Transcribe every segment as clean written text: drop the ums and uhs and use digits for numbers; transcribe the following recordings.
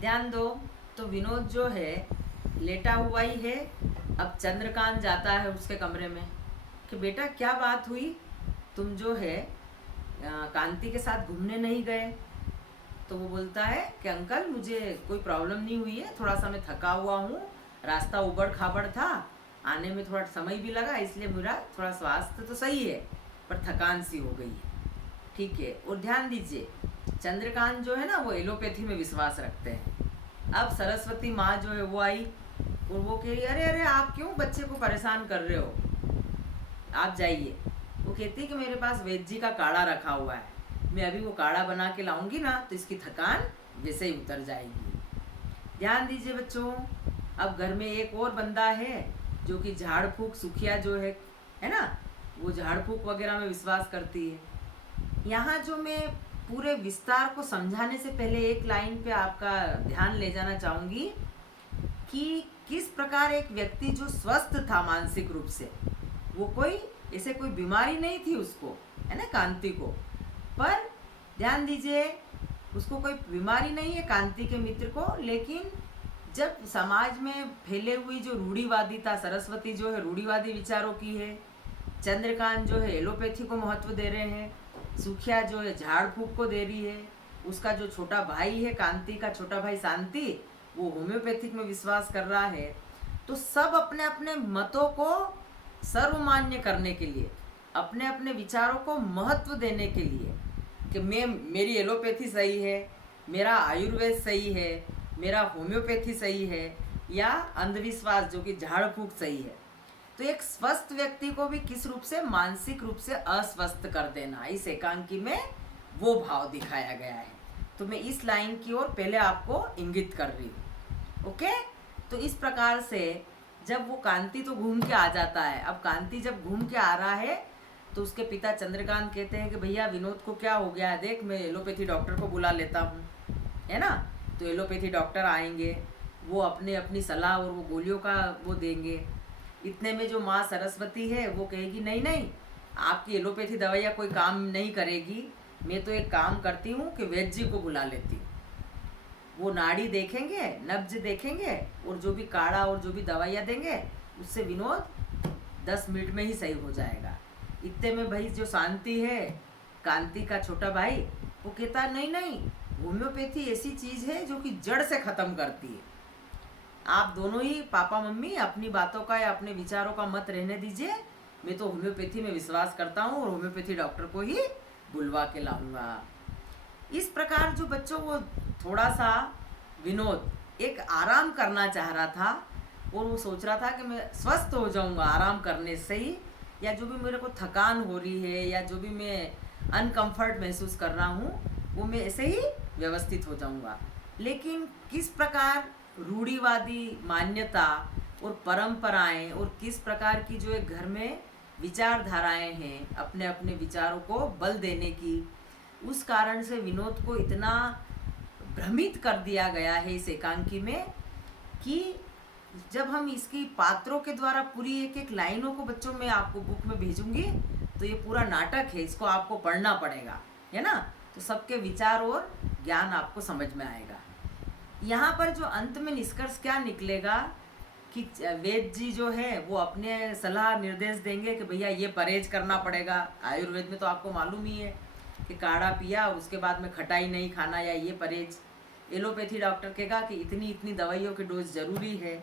ध्यान दो। तो विनोद जो है लेटा हुआ ही है। अब चंद्रकांत जाता है उसके कमरे में कि बेटा क्या बात हुई, तुम जो है कांति के साथ घूमने नहीं गए। तो वो बोलता है कि अंकल मुझे कोई प्रॉब्लम नहीं हुई है, थोड़ा सा मैं थका हुआ हूँ, रास्ता उबड़ खाबड़ था, आने में थोड़ा समय भी लगा, इसलिए मेरा थोड़ा स्वास्थ्य तो सही है पर थकान सी हो गई है। ठीक है। और ध्यान दीजिए, चंद्रकांत जो है ना वो एलोपैथी में विश्वास रखते हैं। अब सरस्वती माँ जो है वो आई और वो कह रही अरे अरे आप क्यों बच्चे को परेशान कर रहे हो, आप जाइए। वो कहती है कि मेरे पास वैद्य जी का काढ़ा रखा हुआ है, मैं अभी वो काढ़ा बना के लाऊंगी ना तो इसकी थकान वैसे ही उतर जाएगी। ध्यान दीजिए बच्चों, अब घर में एक और बंदा है जो कि झाड़ फूक सुखिया जो है ना, वो झाड़ फूक वगैरह में विश्वास करती है। यहाँ जो मैं पूरे विस्तार को समझाने से पहले एक लाइन पे आपका ध्यान ले जाना चाहूँगी कि किस प्रकार एक व्यक्ति जो स्वस्थ था मानसिक रूप से, वो कोई ऐसे कोई बीमारी नहीं थी उसको, है ना, कांति को, पर ध्यान दीजिए उसको कोई बीमारी नहीं है कांति के मित्र को, लेकिन जब समाज में फैले हुई जो रूढ़िवादिता, सरस्वती जो है रूढ़िवादी विचारों की है, चंद्रकांत जो है एलोपैथी को महत्व दे रहे हैं, सुखिया जो है झाड़ फूक को दे रही है, उसका जो छोटा भाई है कांति का छोटा भाई शांति वो होम्योपैथिक में विश्वास कर रहा है, तो सब अपने अपने मतों को सर्वमान्य करने के लिए, अपने अपने विचारों को महत्व देने के लिए कि मेरी एलोपैथी सही है, मेरा आयुर्वेद सही है, मेरा होम्योपैथी सही है, या अंधविश्वास जो कि झाड़ फूक सही है। तो एक स्वस्थ व्यक्ति को भी किस रूप से, मानसिक रूप से अस्वस्थ कर देना, इस एकांकी में वो भाव दिखाया गया है। तो मैं इस लाइन की ओर पहले आपको इंगित कर रही हूँ। ओके। तो इस प्रकार से जब वो कांति तो घूम के आ जाता है, अब कांति जब घूम के आ रहा है तो उसके पिता चंद्रकांत कहते हैं कि भैया विनोद को क्या हो गया है, देख मैं एलोपैथी डॉक्टर को बुला लेता हूँ, है ना। तो एलोपैथी डॉक्टर आएंगे, वो अपने अपनी सलाह और वो गोलियों का वो देंगे। इतने में जो माँ सरस्वती है वो कहेगी नहीं नहीं, आपकी एलोपैथी दवाइयाँ कोई काम नहीं करेगी, मैं तो एक काम करती हूँ कि वैद्य जी को बुला लेती हूँ, वो नाड़ी देखेंगे, नब्ज देखेंगे और जो भी काढ़ा और जो भी दवाइयाँ देंगे उससे विनोद 10 मिनट में ही सही हो जाएगा। इतने में भाई जो शांति है कांति का छोटा भाई वो कहता नहीं नहीं, होम्योपैथी ऐसी चीज़ है जो कि जड़ से ख़त्म करती है, आप दोनों ही पापा मम्मी अपनी बातों का या अपने विचारों का मत रहने दीजिए, मैं तो होम्योपैथी में विश्वास करता हूँ और होम्योपैथी डॉक्टर को ही बुलवा के लाऊंगा। इस प्रकार जो बच्चों वो थोड़ा सा विनोद एक आराम करना चाह रहा था और वो सोच रहा था कि मैं स्वस्थ हो जाऊंगा आराम करने से ही, या जो भी मेरे को थकान हो रही है या जो भी मैं अनकंफर्ट महसूस कर रहा हूँ वो मैं ऐसे ही व्यवस्थित हो जाऊंगा। लेकिन किस प्रकार रूढ़िवादी मान्यता और परंपराएं और किस प्रकार की जो एक घर में विचारधाराएं हैं अपने अपने विचारों को बल देने की, उस कारण से विनोद को इतना भ्रमित कर दिया गया है इस एकांकी में कि जब हम इसकी पात्रों के द्वारा पूरी एक एक लाइनों को बच्चों में आपको बुक में भेजूंगी तो ये पूरा नाटक है, इसको आपको पढ़ना पड़ेगा, है ना। तो सबके विचार और ज्ञान आपको समझ में आएगा। यहाँ पर जो अंत में निष्कर्ष क्या निकलेगा कि वेद जी जो है वो अपने सलाह निर्देश देंगे कि भैया ये परहेज करना पड़ेगा। आयुर्वेद में तो आपको मालूम ही है कि काढ़ा पिया उसके बाद में खटाई नहीं खाना या ये परहेज। एलोपैथी डॉक्टर कहेगा कि इतनी इतनी दवाइयों की डोज ज़रूरी है।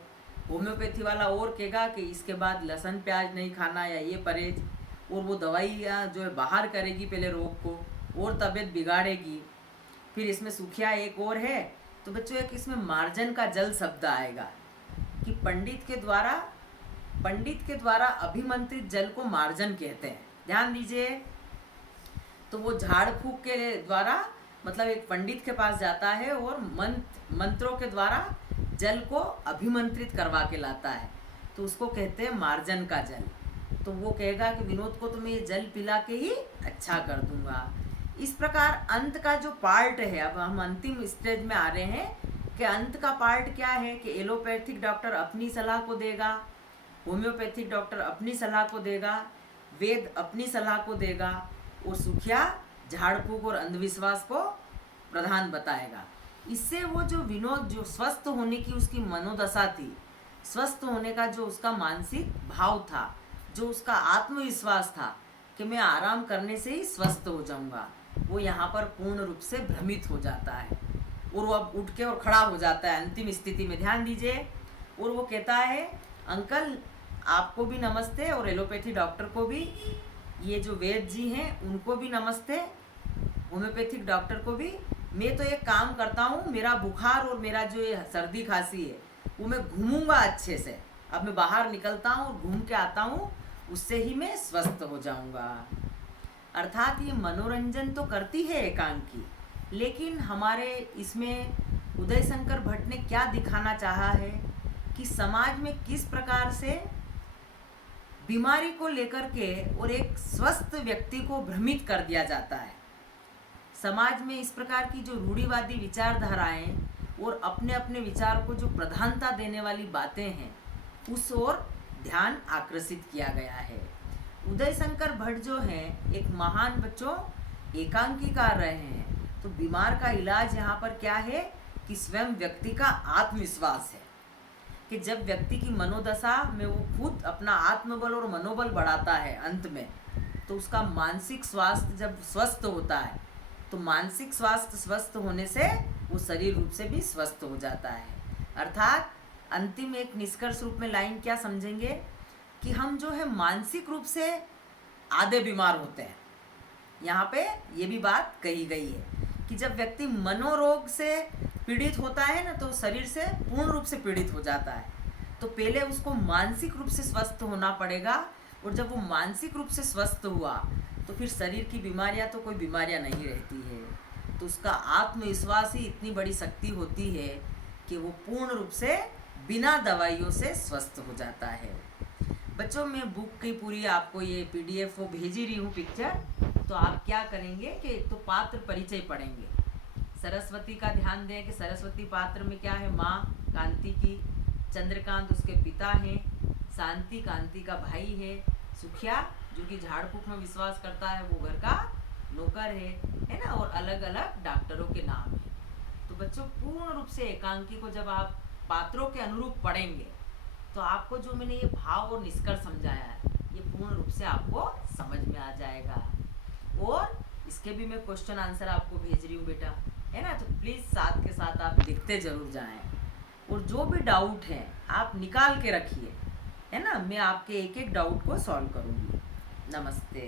होम्योपैथी वाला और कहेगा कि इसके बाद लहसुन प्याज नहीं खाना या ये परहेज, और वो दवाइयाँ जो है बाहर करेगी पहले रोग को और तबीयत बिगाड़ेगी। फिर इसमें सुखिया एक और है। तो बच्चों एक इसमें मार्जन का जल शब्द आएगा कि पंडित के द्वारा अभिमंत्रित जल को मार्जन कहते हैं। ध्यान दीजिए, तो वो झाड़ फूक के द्वारा मतलब एक पंडित के पास जाता है और मंत्रों के द्वारा जल को अभिमंत्रित करवा के लाता है, तो उसको कहते हैं मार्जन का जल। तो वो कहेगा कि विनोद को तो मैं ये जल पिला के ही अच्छा कर दूंगा। इस प्रकार अंत का जो पार्ट है, अब हम अंतिम स्टेज में आ रहे हैं कि अंत का पार्ट क्या है कि एलोपैथिक डॉक्टर अपनी सलाह को देगा, होम्योपैथिक डॉक्टर अपनी सलाह को देगा, वेद अपनी सलाह को देगा और सुखिया झाड़ फूक और अंधविश्वास को प्रधान बताएगा। इससे वो जो विनोद, जो स्वस्थ होने की उसकी मनोदशा थी, स्वस्थ होने का जो उसका मानसिक भाव था, जो उसका आत्मविश्वास था कि मैं आराम करने से ही स्वस्थ हो जाऊंगा, वो यहाँ पर पूर्ण रूप से भ्रमित हो जाता है और वो अब उठ के और खड़ा हो जाता है अंतिम स्थिति में। ध्यान दीजिए। और वो कहता है, अंकल आपको भी नमस्ते और एलोपैथी डॉक्टर को भी, ये जो वैद्य जी हैं उनको भी नमस्ते, होम्योपैथिक डॉक्टर को भी। मैं तो एक काम करता हूँ, मेरा बुखार और मेरा जो ये सर्दी खांसी है वो मैं घूमूंगा अच्छे से, अब मैं बाहर निकलता हूँ और घूम के आता हूँ, उससे ही मैं स्वस्थ हो जाऊंगा। अर्थात ये मनोरंजन तो करती है एकांकी, लेकिन हमारे इसमें उदय शंकर भट्ट ने क्या दिखाना चाहा है कि समाज में किस प्रकार से बीमारी को लेकर के और एक स्वस्थ व्यक्ति को भ्रमित कर दिया जाता है। समाज में इस प्रकार की जो रूढ़िवादी विचारधाराएं और अपने अपने विचार को जो प्रधानता देने वाली बातें हैं, उस ओर ध्यान आकर्षित किया गया है। उदय शंकर भट्ट जो हैं एक महान बच्चों एकांकी कर रहे हैं। तो बीमार का इलाज यहाँ पर क्या है कि स्वयं व्यक्ति का आत्मविश्वास है, कि जब व्यक्ति की मनोदशा में वो खुद अपना आत्मबल और मनोबल बढ़ाता है अंत में, तो उसका मानसिक स्वास्थ्य जब स्वस्थ होता है, तो मानसिक स्वास्थ्य स्वस्थ होने से वो शरीर रूप से भी स्वस्थ हो जाता है। अर्थात अंतिम एक निष्कर्ष रूप में लाइन क्या समझेंगे कि हम जो है मानसिक रूप से आधे बीमार होते हैं। यहाँ पे ये भी बात कही गई है कि जब व्यक्ति मनोरोग से पीड़ित होता है ना, तो शरीर से पूर्ण रूप से पीड़ित हो जाता है। तो पहले उसको मानसिक रूप से स्वस्थ होना पड़ेगा, और जब वो मानसिक रूप से स्वस्थ हुआ तो फिर शरीर की बीमारियां तो कोई बीमारियां नहीं रहती है। तो उसका आत्मविश्वास ही इतनी बड़ी शक्ति होती है कि वो पूर्ण रूप से बिना दवाइयों से स्वस्थ हो जाता है। बच्चों, मैं बुक की पूरी आपको ये PDF वो भेजी रही हूँ पिक्चर। तो आप क्या करेंगे कि एक तो पात्र परिचय पढ़ेंगे, सरस्वती का ध्यान दें कि सरस्वती पात्र में क्या है, माँ कांति की, चंद्रकांत उसके पिता हैं, शांति कांति का भाई है, सुखिया जो कि झाड़ फूक में विश्वास करता है वो घर का नौकर है ना, और अलग अलग डॉक्टरों के नाम है। तो बच्चों पूर्ण रूप से एकांकी को जब आप पात्रों के अनुरूप पढ़ेंगे तो आपको जो मैंने ये भाव और निष्कर्ष समझाया है ये पूर्ण रूप से आपको समझ में आ जाएगा। और इसके भी मैं क्वेश्चन आंसर आपको भेज रही हूँ बेटा, है ना। तो प्लीज़ साथ के साथ आप लिखते जरूर जाएं, और जो भी डाउट है आप निकाल के रखिए, है ना। मैं आपके एक एक डाउट को सॉल्व करूँगी। नमस्ते।